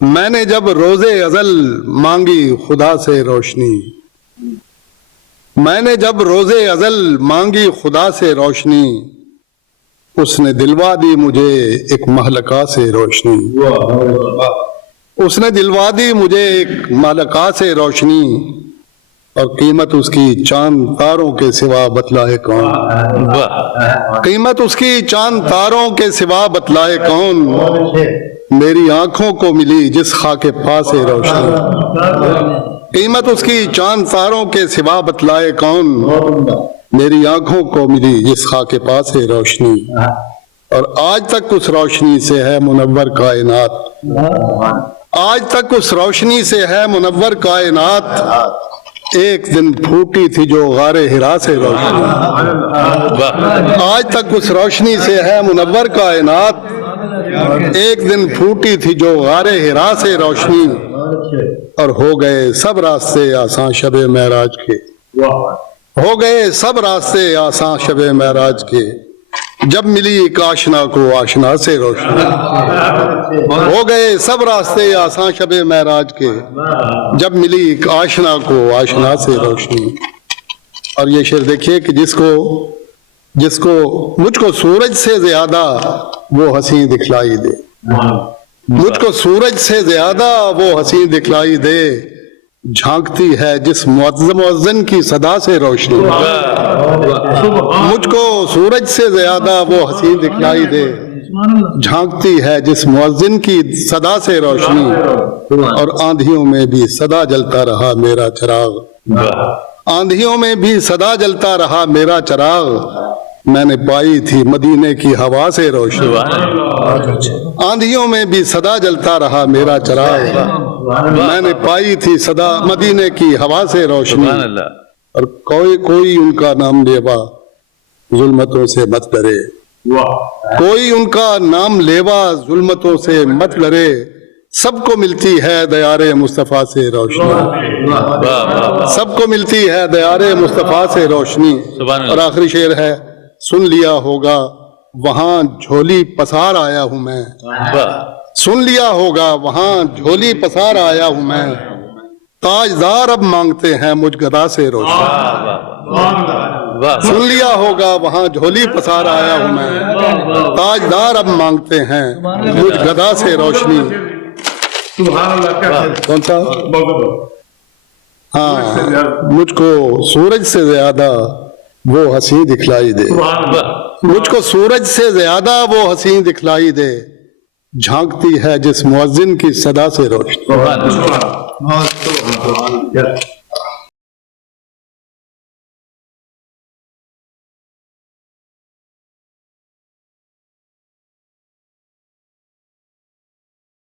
میں نے جب روز ازل مانگی خدا سے روشنی، میں نے جب روز ازل مانگی خدا سے روشنی، اس نے دلوا دی مجھے ایک مہلکہ سے روشنی، اس نے دلوا دی مجھے ایک مہلکہ سے روشنی، اور قیمت اس کی چاند تاروں کے سوا بتلائے کون، قیمت اس کی چاند تاروں کے سوا بتلائے کون، میری آنکھوں کو ملی جس خاک پا سے روشنی، قیمت اس کی چاند تاروں کے سوا بتلائے کون، میری آنکھوں کو ملی جس خاک پا سے روشنی، اور آج تک اس روشنی سے ہے منور کائنات، آج تک اس روشنی سے ہے منور کائنات، ایک دن پھوٹی تھی جو غار ہرا سے روشنی، آج تک اس روشنی سے ہے منور کائنات، ایک دن پھوٹی تھی جو غار ہرا سے روشنی، اور ہو گئے سب راستے آساں شب معراج کے، ہو گئے سب راستے آساں شب معراج کے، جب ملی ایک آشنا کو آشنا سے روشنی، ہو گئے سب راستے آساں شب معراج کے، جب ملی ایک آشنا کو آشنا سے روشنی۔ اور یہ شعر دیکھیے کہ جس کو مجھ کو سورج سے زیادہ وہ حسین دکھلائی دے، مجھ کو سورج سے زیادہ وہ حسین دکھلائی دے، جھانکتی ہے جس مؤذن کی صدا سے روشنی، مجھ کو سورج سے زیادہ وہ حسین دکھلائی دے، جھانکتی ہے جس مؤذن کی صدا سے روشنی، اور آندھیوں میں بھی سدا جلتا رہا میرا چراغ، آندھیوں میں بھی سدا جلتا رہا میرا چراغ، میں نے پائی تھی مدینے کی ہوا سے روشنی، آندھیوں میں بھی سدا جلتا رہا میرا چراغ، میں نے پائی تھی صدا مدینے کی ہوا سے روشنی، اور کوئی ان کا نام لیوا ظلمتوں سے مت ڈرے، کوئی ان کا نام لیوا ظلمتوں سے مت ڈرے، سب کو ملتی ہے دیار مصطفیٰ سے روشنی، سب کو ملتی ہے دیار مصطفیٰ سے روشنی۔ اور آخری شعر ہے، سن لیا ہوگا وہاں جھولی پسار آیا ہوں میں، سن لیا ہوگا وہاں جھولی پسار آیا ہوں میں، تاجدار اب مانگتے ہیں مجھ گدا سے روشنی، سن لیا ہوگا وہاں جھولی پسار آیا ہوں میں، تاجدار اب مانگتے ہیں مجھ گدا سے روشنی۔ کون سا؟ ہاں، مجھ کو سورج سے زیادہ وہ حسین دکھلائی دے، مجھ کو سورج سے زیادہ وہ حسین دکھلائی دے، جھانکتی ہے جس مؤذن کی صدا سے روشنی۔